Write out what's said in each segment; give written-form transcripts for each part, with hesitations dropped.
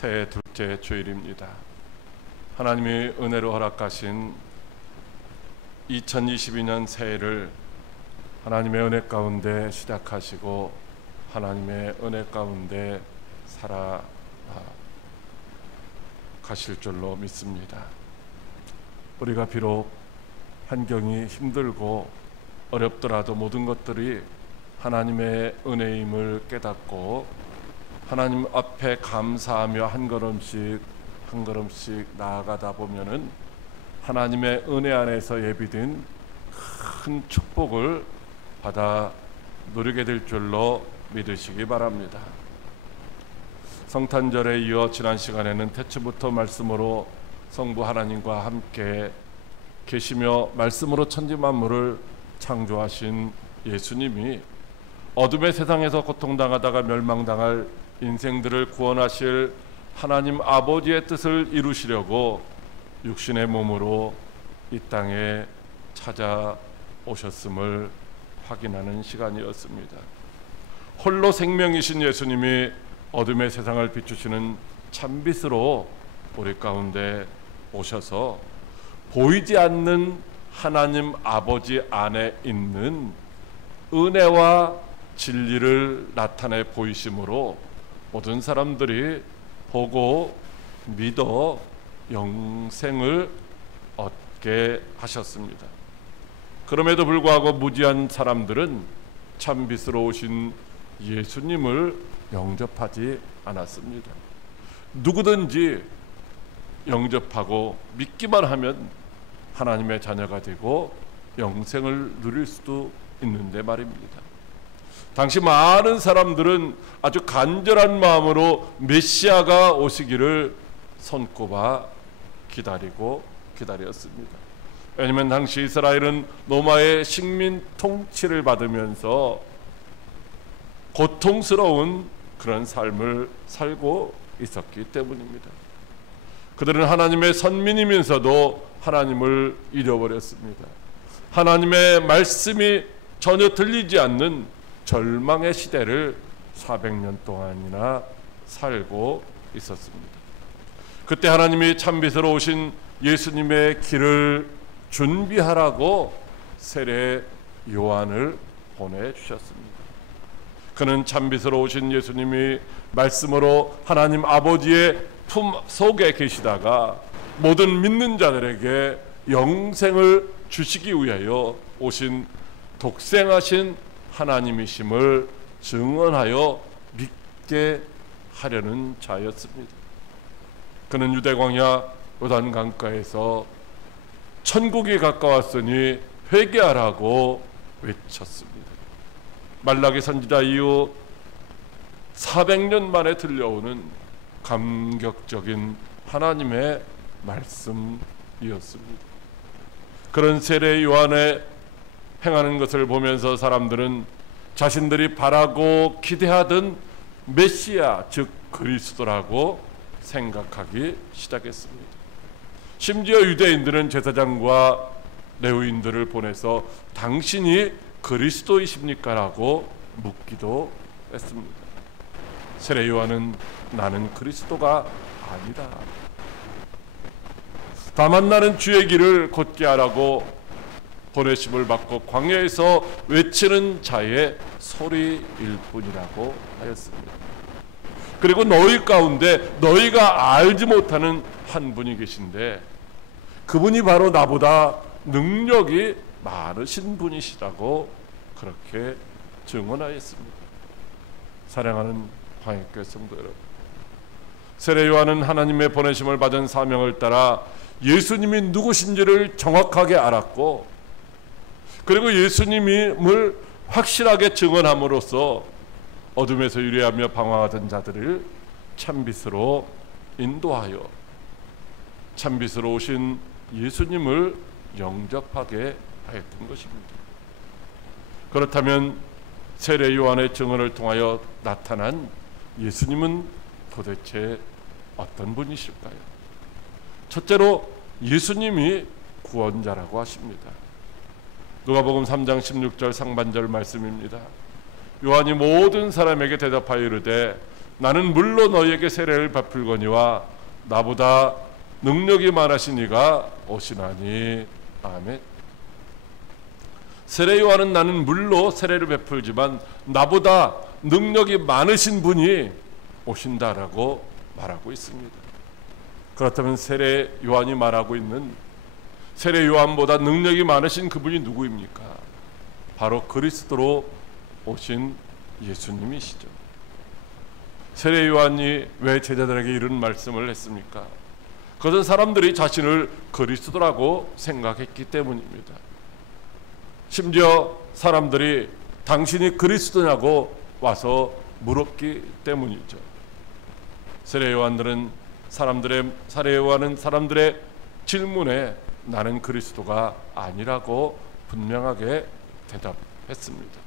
새해 둘째 주일입니다. 하나님이 은혜로 허락하신 2022년 새해를 하나님의 은혜 가운데 시작하시고 하나님의 은혜 가운데 살아 가실 줄로 믿습니다. 우리가 비록 환경이 힘들고 어렵더라도 모든 것들이 하나님의 은혜임을 깨닫고 하나님 앞에 감사하며 한 걸음씩 나아가다 보면은 하나님의 은혜 안에서 예비된 큰 축복을 받아 누리게 될 줄로 믿으시기 바랍니다. 성탄절에 이어 지난 시간에는 태초부터 말씀으로 성부 하나님과 함께 계시며 말씀으로 천지 만물을 창조하신 예수님이 어둠의 세상에서 고통당하다가 멸망당할 인생들을 구원하실 하나님 아버지의 뜻을 이루시려고 육신의 몸으로 이 땅에 찾아오셨음을 확인하는 시간이었습니다. 홀로 생명이신 예수님이 어둠의 세상을 비추시는 참빛으로 우리 가운데 오셔서 보이지 않는 하나님 아버지 안에 있는 은혜와 진리를 나타내 보이심으로 모든 사람들이 보고 믿어 영생을 얻게 하셨습니다. 그럼에도 불구하고 무지한 사람들은 참빛으로 오신 예수님을 영접하지 않았습니다. 누구든지 영접하고 믿기만 하면 하나님의 자녀가 되고 영생을 누릴 수도 있는데 말입니다. 당시 많은 사람들은 아주 간절한 마음으로 메시아가 오시기를 손꼽아 기다렸습니다. 왜냐하면 당시 이스라엘은 로마의 식민 통치를 받으면서 고통스러운 그런 삶을 살고 있었기 때문입니다. 그들은 하나님의 선민이면서도 하나님을 잃어버렸습니다. 하나님의 말씀이 전혀 들리지 않는 절망의 시대를 400년 동안이나 살고 있었습니다. 그때 하나님이 참빛으로 오신 예수님의 길을 준비하라고 세례 요한을 보내주셨습니다. 그는 참빛으로 오신 예수님이 말씀으로 하나님 아버지의 품 속에 계시다가 모든 믿는 자들에게 영생을 주시기 위하여 오신 독생하신 하나님이심을 증언하여 믿게 하려는 자였습니다. 그는 유대광야 요단강가에서 천국이 가까웠으니 회개하라고 외쳤습니다. 말라기 선지자 이후 400년 만에 들려오는 감격적인 하나님의 말씀이었습니다. 그런 세례 요한의 행하는 것을 보면서 사람들은 자신들이 바라고 기대하던 메시아 즉 그리스도라고 생각하기 시작했습니다. 심지어 유대인들은 제사장과 레위인들을 보내서 당신이 그리스도이십니까? 라고 묻기도 했습니다. 세례 요한은 나는 그리스도가 아니다. 다만 나는 주의 길을 곧게 하라고 보내심을 받고 광야에서 외치는 자의 소리일 뿐이라고 하였습니다. 그리고 너희 가운데 너희가 알지 못하는 한 분이 계신데 그분이 바로 나보다 능력이 많으신 분이시라고 그렇게 증언하였습니다. 사랑하는 광역교회 성도 여러분, 세례 요한은 하나님의 보내심을 받은 사명을 따라 예수님이 누구신지를 정확하게 알았고 그리고 예수님을 확실하게 증언함으로써 어둠에서 유래하며 방황하던 자들을 참빛으로 인도하여 참빛으로 오신 예수님을 영접하게 하였던 것입니다. 그렇다면 세례 요한의 증언을 통하여 나타난 예수님은 도대체 어떤 분이실까요? 첫째로 예수님이 구원자라고 하십니다. 누가복음 3장 16절 상반절 말씀입니다. 요한이 모든 사람에게 대답하여 이르되 나는 물로 너희에게 세례를 베풀거니와 나보다 능력이 많으신 이가 오시나니. 아멘. 세례 요한은 나는 물로 세례를 베풀지만 나보다 능력이 많으신 분이 오신다라고 말하고 있습니다. 그렇다면 세례 요한이 말하고 있는 세례 요한보다 능력이 많으신 그분이 누구입니까? 바로 그리스도로 오신 예수님이시죠. 세례 요한이 왜 제자들에게 이런 말씀을 했습니까? 그것은 사람들이 자신을 그리스도라고 생각했기 때문입니다. 심지어 사람들이 당신이 그리스도냐고 와서 물었기 때문이죠. 세례 요한은 사람들의 질문에 나는 그리스도가 아니라고 분명하게 대답했습니다.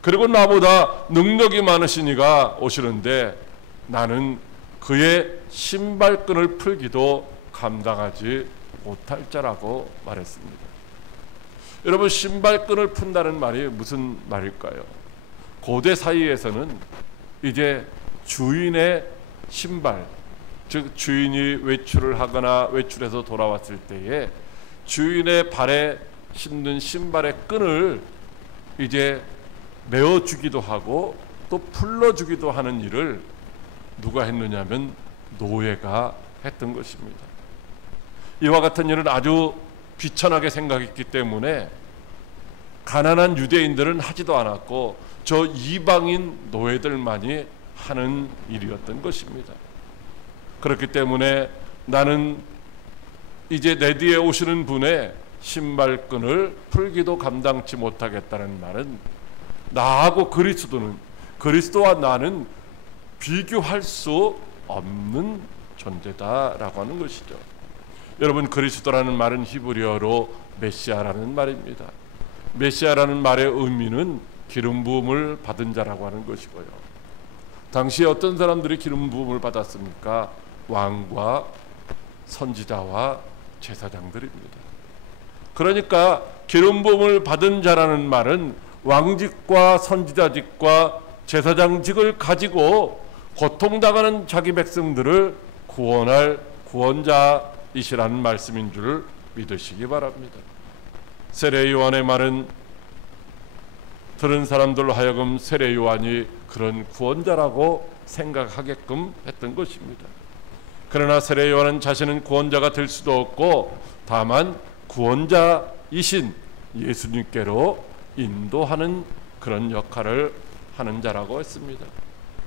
그리고 나보다 능력이 많으신 이가 오시는데 나는 그의 신발끈을 풀기도 감당하지 못할 자라고 말했습니다. 여러분, 신발끈을 푼다는 말이 무슨 말일까요? 고대 사이에서는 이제 주인의 신발, 즉 주인이 외출을 하거나 외출해서 돌아왔을 때에 주인의 발에 신는 신발의 끈을 이제 메어주기도 하고 또 풀러주기도 하는 일을 누가 했느냐면 노예가 했던 것입니다. 이와 같은 일은 아주 귀천하게 생각했기 때문에 가난한 유대인들은 하지도 않았고 저 이방인 노예들만이 하는 일이었던 것입니다. 그렇기 때문에 나는 이제 내 뒤에 오시는 분의 신발끈을 풀기도 감당치 못하겠다는 말은 나하고 그리스도와 나는 비교할 수 없는 존재다라고 하는 것이죠. 여러분, 그리스도라는 말은 히브리어로 메시아라는 말입니다. 메시아라는 말의 의미는 기름 부음을 받은 자라고 하는 것이고요. 당시에 어떤 사람들이 기름 부음을 받았습니까? 왕과 선지자와 제사장들입니다. 그러니까 기름 부음을 받은 자라는 말은 왕직과 선지자직과 제사장직을 가지고 고통당하는 자기 백성들을 구원할 구원자이시라는 말씀인 줄 믿으시기 바랍니다. 세례 요한의 말은 들은 사람들로 하여금 세례 요한이 그런 구원자라고 생각하게끔 했던 것입니다. 그러나 세례 요한은 자신은 구원자가 될 수도 없고 다만 구원자이신 예수님께로 인도하는 그런 역할을 하는 자라고 했습니다.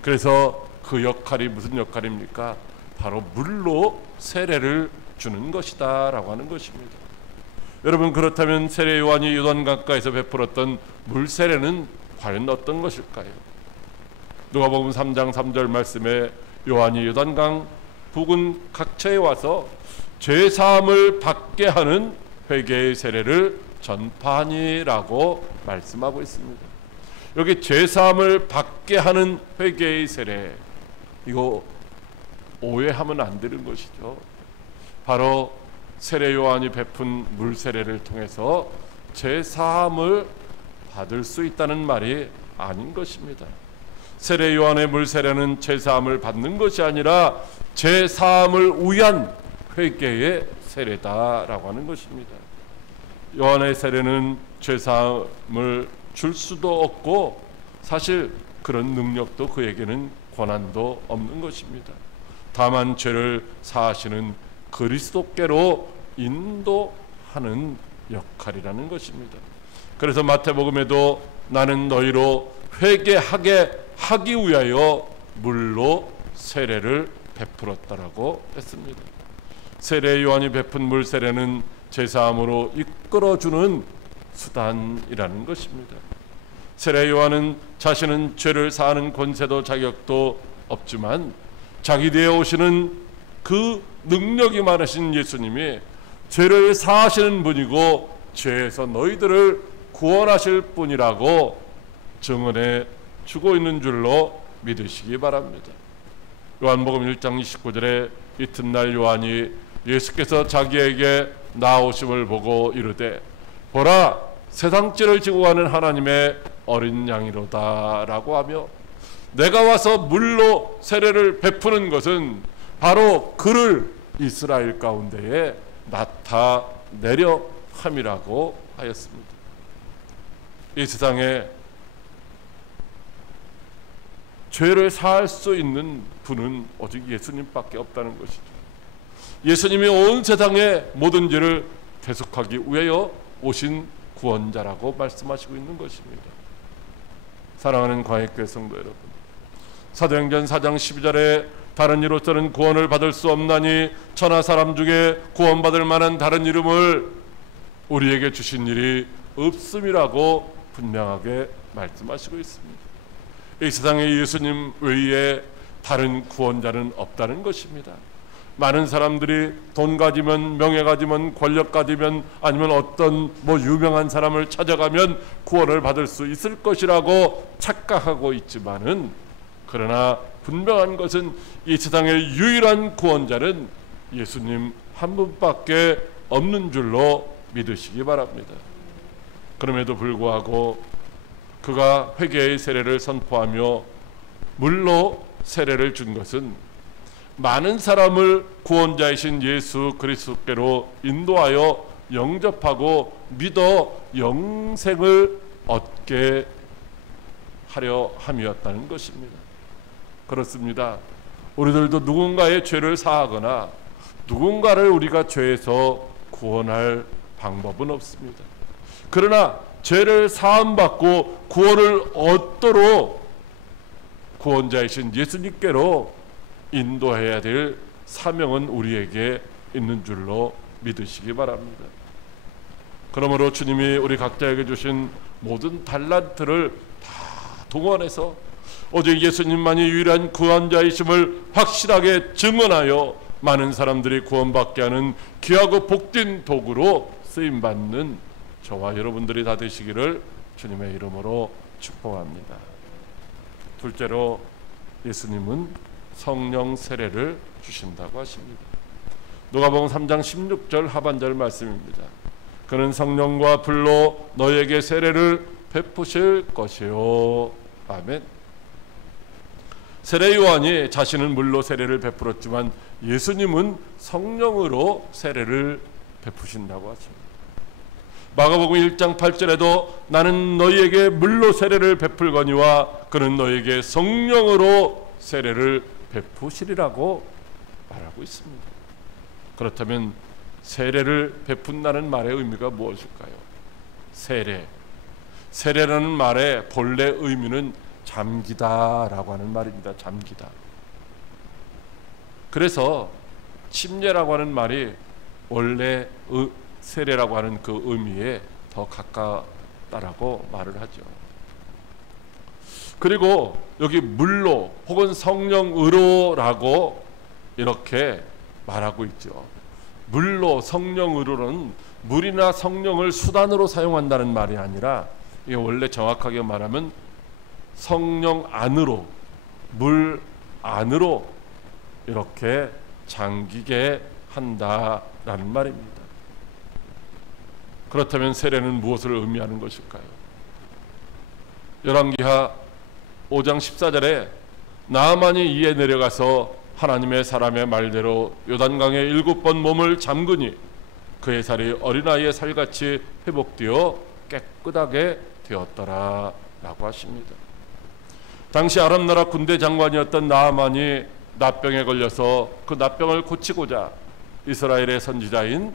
그래서 그 역할이 무슨 역할입니까? 바로 물로 세례를 주는 것이다 라고 하는 것입니다. 여러분, 그렇다면 세례 요한이 요단강가에서 베풀었던 물 세례는 과연 어떤 것일까요? 누가복음 3장 3절 말씀에 요한이 요단강 부근 각처에 와서 죄 사함을 받게 하는 회개의 세례를 전파하니라고 말씀하고 있습니다. 여기 죄 사함을 받게 하는 회개의 세례, 이거 오해하면 안 되는 것이죠. 바로 세례 요한이 베푼 물 세례를 통해서 죄 사함을 받을 수 있다는 말이 아닌 것입니다. 세례 요한의 물 세례는 죄 사함을 받는 것이 아니라 죄 사함을 위한 회개의 세례다라고 하는 것입니다. 요한의 세례는 죄 사함을 줄 수도 없고 사실 그런 능력도 그에게는 권한도 없는 것입니다. 다만 죄를 사하시는 그리스도께로 인도하는 역할이라는 것입니다. 그래서 마태복음에도 나는 너희로 회개하게 하기 위하여 물로 세례를 베풀었다라고 했습니다. 세례 요한이 베푼 물 세례는 제사함으로 이끌어주는 수단이라는 것입니다. 세례 요한은 자신은 죄를 사하는 권세도 자격도 없지만 자기 뒤에 오시는 그 능력이 많으신 예수님이 죄를 사하시는 분이고 죄에서 너희들을 구원하실 분이라고 증언해 주고 있는 줄로 믿으시기 바랍니다. 요한복음 1장 29절에 이튿날 요한이 예수께서 자기에게 나오심을 보고 이르되 보라 세상 죄를 지고 가는 하나님의 어린 양이로다 라고 하며 내가 와서 물로 세례를 베푸는 것은 바로 그를 이스라엘 가운데에 나타내려 함이라고 하였습니다. 이 세상에 죄를 사할 수 있는 분은 오직 예수님밖에 없다는 것이죠. 예수님이 온 세상의 모든 죄를 대속하기 위하여 오신 구원자라고 말씀하시고 있는 것입니다. 사랑하는 광역교회 성도 여러분, 사도행전 4장 12절에 다른 이로서는 구원을 받을 수 없나니 천하 사람 중에 구원받을 만한 다른 이름을 우리에게 주신 일이 없음이라고 분명하게 말씀하시고 있습니다. 이 세상에 예수님 외에 다른 구원자는 없다는 것입니다. 많은 사람들이 돈 가지면, 명예 가지면, 권력 가지면, 아니면 어떤 유명한 사람을 찾아가면 구원을 받을 수 있을 것이라고 착각하고 있지만은, 그러나 분명한 것은 이 세상의 유일한 구원자는 예수님 한 분밖에 없는 줄로 믿으시기 바랍니다. 그럼에도 불구하고 그가 회개의 세례를 선포하며 물로 세례를 준 것은 많은 사람을 구원자이신 예수 그리스도께로 인도하여 영접하고 믿어 영생을 얻게 하려 함이었다는 것입니다. 그렇습니다. 우리들도 누군가의 죄를 사하거나 누군가를 우리가 죄에서 구원할 방법은 없습니다. 그러나 죄를 사함받고 구원을 얻도록 구원자이신 예수님께로 인도해야 될 사명은 우리에게 있는 줄로 믿으시기 바랍니다. 그러므로 주님이 우리 각자에게 주신 모든 달란트를 다 동원해서 오직 예수님만이 유일한 구원자이심을 확실하게 증언하여 많은 사람들이 구원받게 하는 귀하고 복된 도구로 쓰임받는 저와 여러분들이 다 되시기를 주님의 이름으로 축복합니다. 둘째로, 예수님은 성령 세례를 주신다고 하십니다. 누가복음 3장 16절 하반절 말씀입니다. 그는 성령과 불로 너에게 세례를 베푸실 것이요. 아멘. 세례 요한이 자신은 물로 세례를 베풀었지만 예수님은 성령으로 세례를 베푸신다고 하십니다. 마가복음 1장 8절에도 나는 너희에게 물로 세례를 베풀거니와 그는 너희에게 성령으로 세례를 베푸시리라고 말하고 있습니다. 그렇다면 세례를 베푼다는 말의 의미가 무엇일까요? 세례라는 말의 본래 의미는 잠기다라고 하는 말입니다. 잠기다. 그래서 침례라고 하는 말이 원래 세례라고 하는 그 의미에 더 가깝다라고 말을 하죠. 그리고 여기 물로 혹은 성령으로라고 이렇게 말하고 있죠. 물로, 성령으로는 물이나 성령을 수단으로 사용한다는 말이 아니라 이게 원래 정확하게 말하면 성령 안으로, 물 안으로 이렇게 잠기게 한다라는 말입니다. 그렇다면 세례는 무엇을 의미하는 것일까요? 열왕기하 5장 14절에 나아만이 이에 내려가서 하나님의 사람의 말대로 요단강에 7번 몸을 잠그니 그의 살이 어린아이의 살같이 회복되어 깨끗하게 되었더라 라고 하십니다. 당시 아람 나라 군대 장관이었던 나아만이 납병에 걸려서 그 납병을 고치고자 이스라엘의 선지자인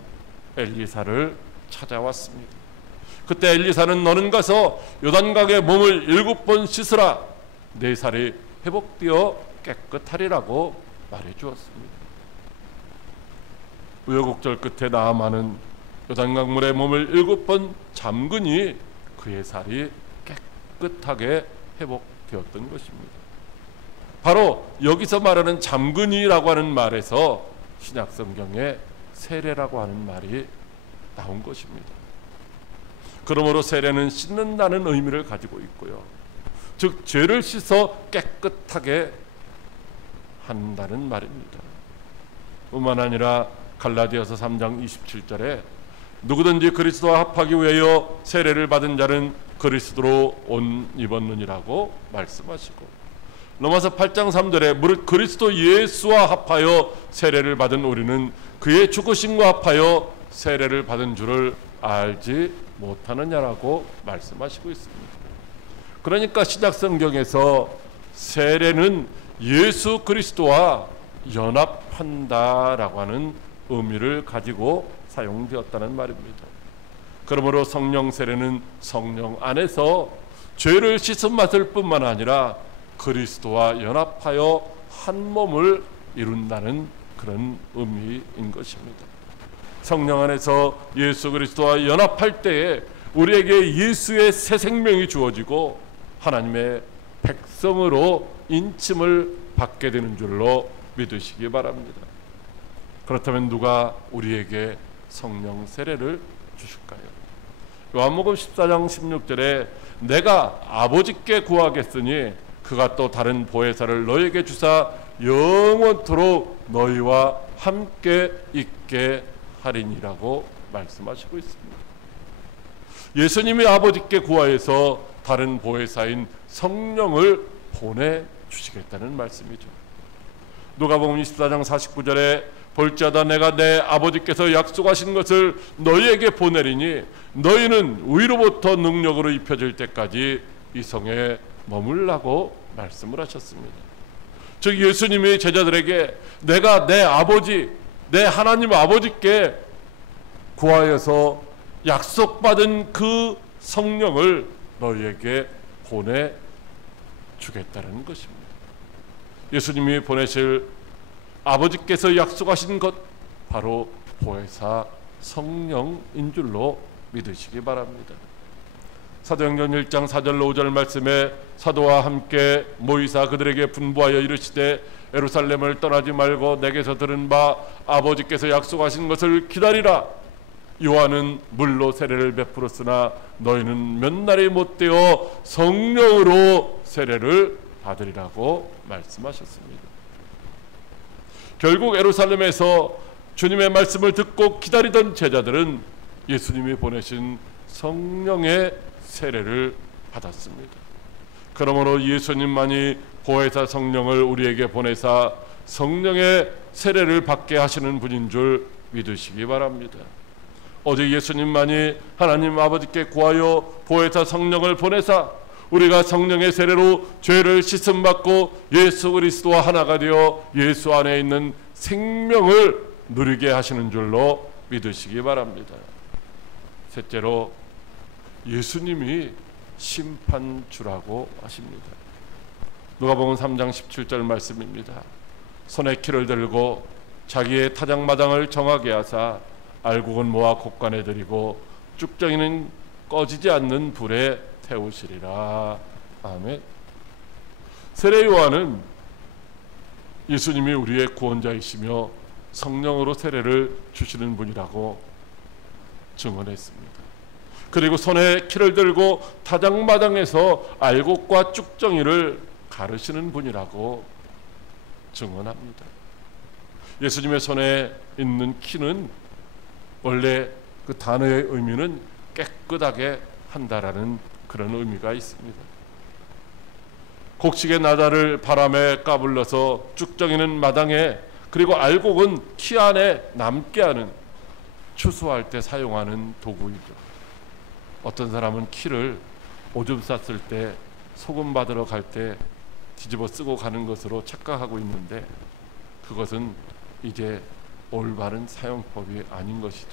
엘리사를 찾아왔습니다. 그때 엘리사는 너는 가서 요단강에 몸을 7번 씻으라 내 살이 회복되어 깨끗하리라고 말해 주었습니다. 우여곡절 끝에 나아만은 요단강물에 몸을 7번 잠그니 그의 살이 깨끗하게 회복되었던 것입니다. 바로 여기서 말하는 잠그니라고 하는 말에서 신약성경에 세례라고 하는 말이 나온 것입니다. 그러므로 세례는 씻는다는 의미를 가지고 있고요. 즉 죄를 씻어 깨끗하게 한다는 말입니다. 뿐만 아니라 갈라디아서 3장 27절에 누구든지 그리스도와 합하기 위하여 세례를 받은 자는 그리스도로 옷 입었느니라고 말씀하시고 로마서 8장 3절에 무릇 그리스도 예수와 합하여 세례를 받은 우리는 그의 죽으심과 합하여 세례를 받은 줄을 알지 못하느냐라고 말씀하시고 있습니다. 그러니까 신약 성경에서 세례는 예수 그리스도와 연합한다라고 하는 의미를 가지고 사용되었다는 말입니다. 그러므로 성령 세례는 성령 안에서 죄를 씻음 맡을 뿐만 아니라 그리스도와 연합하여 한 몸을 이룬다는 그런 의미인 것입니다. 성령 안에서 예수 그리스도와 연합할 때에 우리에게 예수의 새 생명이 주어지고 하나님의 백성으로 인침을 받게 되는 줄로 믿으시기 바랍니다. 그렇다면 누가 우리에게 성령 세례를 주실까요? 요한복음 14장 16절에 내가 아버지께 구하겠으니 그가 또 다른 보혜사를 너에게 주사 영원토록 너희와 함께 있게 하리니라고 말씀하시고 있습니다. 예수님이 아버지께 구하여서 다른 보혜사인 성령을 보내주시겠다는 말씀이죠. 누가복음 24장 49절에 볼지어다 내가 내 아버지께서 약속하신 것을 너희에게 보내리니 너희는 위로부터 능력으로 입혀질 때까지 이 성에 머물라고 말씀을 하셨습니다. 즉 예수님이 제자들에게 내가 내 아버지, 내 하나님 아버지께 구하여서 약속받은 그 성령을 너희에게 보내주겠다는 것입니다. 예수님이 보내실 아버지께서 약속하신 것 바로 보혜사 성령인 줄로 믿으시기 바랍니다. 사도행전 1장 4절로 5절 말씀에 사도와 함께 모이사 그들에게 분부하여 이르시되 예루살렘을 떠나지 말고 내게서 들은 바 아버지께서 약속하신 것을 기다리라. 요한은 물로 세례를 베풀었으나 너희는 몇 날이 못되어 성령으로 세례를 받으리라고 말씀하셨습니다. 결국 예루살렘에서 주님의 말씀을 듣고 기다리던 제자들은 예수님이 보내신 성령의 세례를 받았습니다. 그러므로 예수님만이 보혜사 성령을 우리에게 보내사 성령의 세례를 받게 하시는 분인 줄 믿으시기 바랍니다. 오직 예수님만이 하나님 아버지께 구하여 보혜사 성령을 보내사 우리가 성령의 세례로 죄를 씻음받고 예수 그리스도와 하나가 되어 예수 안에 있는 생명을 누리게 하시는 줄로 믿으시기 바랍니다. 셋째로 예수님이 심판주라고 하십니다. 누가복음 3장 17절 말씀입니다. 손에 키를 들고 자기의 타작마당을 정하게 하사 알곡은 모아 곡간에 들이고 쭉정이는 꺼지지 않는 불에 태우시리라. 아멘. 세례 요한은 예수님이 우리의 구원자이시며 성령으로 세례를 주시는 분이라고 증언했습니다. 그리고 손에 키를 들고 타작마당에서 알곡과 쭉정이를 가르시는 분이라고 증언합니다. 예수님의 손에 있는 키는 원래 그 단어의 의미는 깨끗하게 한다라는 그런 의미가 있습니다. 곡식의 나다를 바람에 까불러서 쭉정이는 마당에 그리고 알곡은 키 안에 남게 하는 추수할 때 사용하는 도구이죠. 어떤 사람은 키를 오줌 쌌을 때 소금 받으러 갈 때 뒤집어 쓰고 가는 것으로 착각하고 있는데 그것은 이제 올바른 사용법이 아닌 것이죠.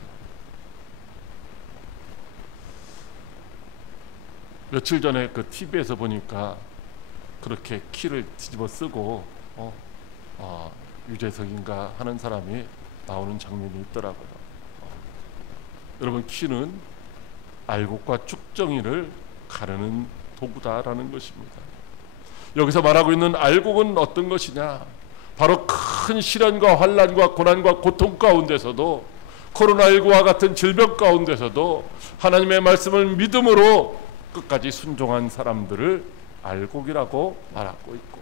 며칠 전에 그 TV에서 보니까 그렇게 키를 뒤집어 쓰고 유재석인가 하는 사람이 나오는 장면이 있더라고요. 여러분 키는 알곡과 쭉정이를 가르는 도구다라는 것입니다. 여기서 말하고 있는 알곡은 어떤 것이냐? 바로 큰 시련과 환난과 고난과 고통 가운데서도 코로나19와 같은 질병 가운데서도 하나님의 말씀을 믿음으로 끝까지 순종한 사람들을 알곡이라고 말하고 있고,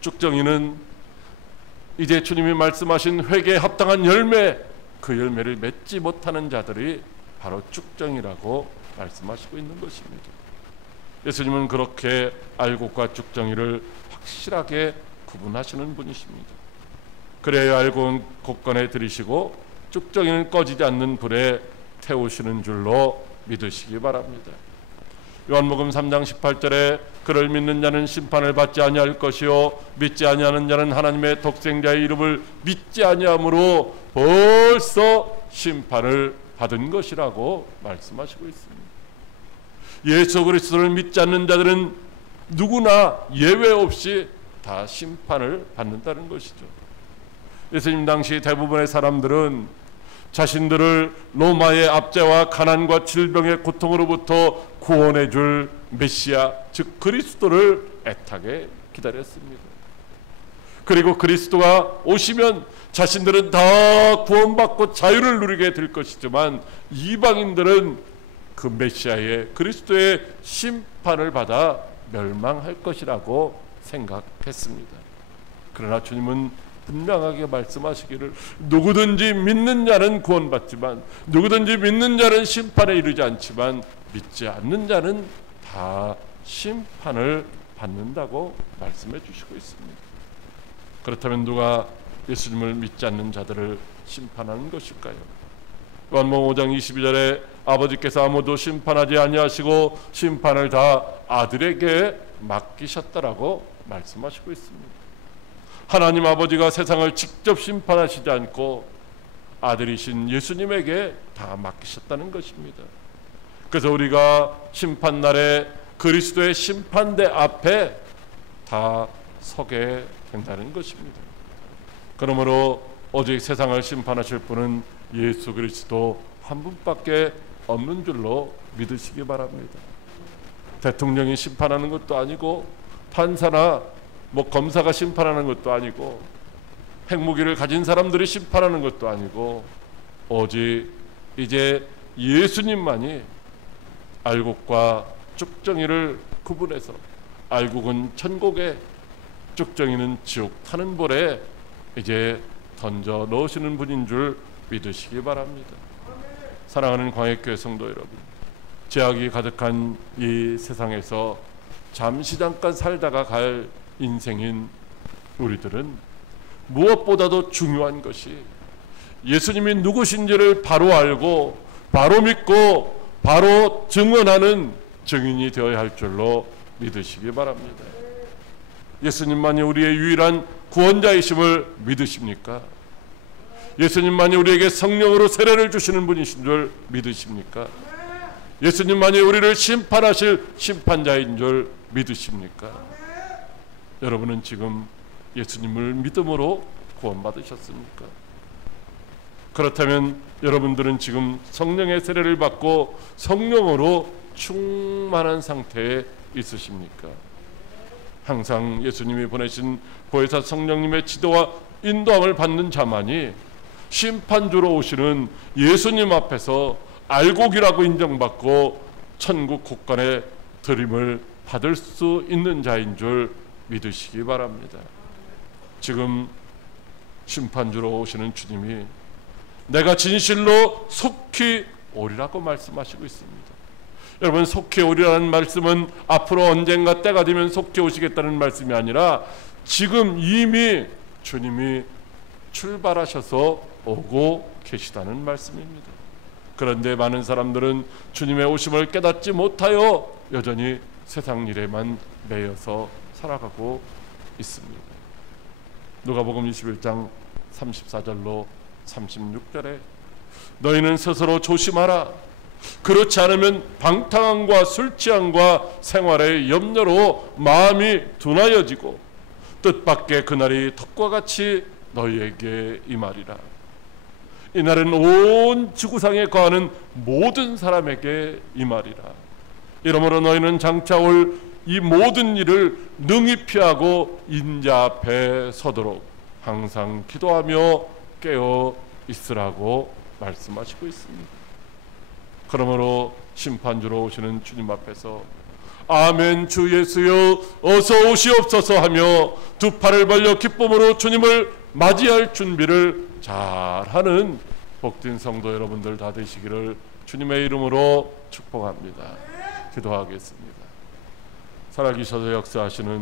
쭉정이는 이제 주님이 말씀하신 회개에 합당한 열매, 그 열매를 맺지 못하는 자들이 바로 쭉정이라고 말씀하시고 있는 것입니다. 예수님은 그렇게 알곡과 쭉정이를 확실하게 구분하시는 분이십니다. 그래야 알고 곳간에 들이시고 쭉정이는 꺼지지 않는 불에 태우시는 줄로 믿으시기 바랍니다. 요한복음 3장 18절에 그를 믿는 자는 심판을 받지 아니할 것이요 믿지 아니하는 자는 하나님의 독생자의 이름을 믿지 아니함으로 벌써 심판을 받은 것이라고 말씀하시고 있습니다. 예수 그리스도를 믿지 않는 자들은 누구나 예외 없이 다 심판을 받는다는 것이죠. 예수님 당시 대부분의 사람들은 자신들을 로마의 압제와 가난과 질병의 고통으로부터 구원해 줄 메시아 즉 그리스도를 애타게 기다렸습니다. 그리고 그리스도가 오시면 자신들은 다 구원받고 자유를 누리게 될 것이지만 이방인들은 그 메시아의 그리스도의 심판을 받아 멸망할 것이라고 생각했습니다. 그러나 주님은 분명하게 말씀하시기를 누구든지 믿는 자는 구원받지만 누구든지 믿는 자는 심판에 이르지 않지만 믿지 않는 자는 다 심판을 받는다고 말씀해 주시고 있습니다. 그렇다면 누가 예수님을 믿지 않는 자들을 심판하는 것일까요? 요한복음 5장 22절에 아버지께서 아무도 심판하지 아니하시고 심판을 다 아들에게 맡기셨다라고 말씀하시고 있습니다. 하나님 아버지가 세상을 직접 심판하시지 않고 아들이신 예수님에게 다 맡기셨다는 것입니다. 그래서 우리가 심판날에 그리스도의 심판대 앞에 다 서게 된다는 것입니다. 그러므로 오직 세상을 심판하실 분은 예수 그리스도 한 분밖에 없는 줄로 믿으시기 바랍니다. 대통령이 심판하는 것도 아니고 판사나 검사가 심판하는 것도 아니고 핵무기를 가진 사람들이 심판하는 것도 아니고 오직 이제 예수님만이 알곡과 쭉정이를 구분해서 알곡은 천국에 쭉정이는 지옥 타는 볼에 이제 던져 넣으시는 분인 줄 믿으시기 바랍니다. 사랑하는 광역교회 성도 여러분, 죄악이 가득한 이 세상에서 잠시 잠깐 살다가 갈 인생인 우리들은 무엇보다도 중요한 것이 예수님이 누구신지를 바로 알고 바로 믿고 바로 증언하는 증인이 되어야 할 줄로 믿으시기 바랍니다. 예수님만이 우리의 유일한 구원자이심을 믿으십니까? 예수님만이 우리에게 성령으로 세례를 주시는 분이신 줄 믿으십니까? 예수님만이 우리를 심판하실 심판자인 줄 믿으십니까? 여러분은 지금 예수님을 믿음으로 구원받으셨습니까? 그렇다면 여러분들은 지금 성령의 세례를 받고 성령으로 충만한 상태에 있으십니까? 항상 예수님이 보내신 보혜사 성령님의 지도와 인도함을 받는 자만이 심판주로 오시는 예수님 앞에서 알곡이라고 인정받고 천국 곳간에 들임을 받을 수 있는 자인 줄 믿으시기 바랍니다. 지금 심판주로 오시는 주님이 내가 진실로 속히 오리라고 말씀하시고 있습니다. 여러분, 속히 오리라는 말씀은 앞으로 언젠가 때가 되면 속히 오시겠다는 말씀이 아니라 지금 이미 주님이 출발하셔서 오고 계시다는 말씀입니다. 그런데 많은 사람들은 주님의 오심을 깨닫지 못하여 여전히 세상 일에만 매여서 살아가고 있습니다. 누가복음 21장 34절로 36절에 너희는 스스로 조심하라. 그렇지 않으면 방탕함과 술취함과 생활의 염려로 마음이 둔하여지고 뜻밖의 그날이 덕과 같이 너희에게 임하리라. 이날은 온 지구상에 거하는 모든 사람에게 임하리라. 이러므로 너희는 장차 올 이 모든 일을 능히 피하고 인자 앞에 서도록 항상 기도하며 깨어 있으라고 말씀하시고 있습니다. 그러므로 심판주로 오시는 주님 앞에서 아멘 주 예수여 어서 오시옵소서 하며 두 팔을 벌려 기쁨으로 주님을 맞이할 준비를 잘하는 복된 성도 여러분들 다 되시기를 주님의 이름으로 축복합니다. 기도하겠습니다. 살아계셔서 역사하시는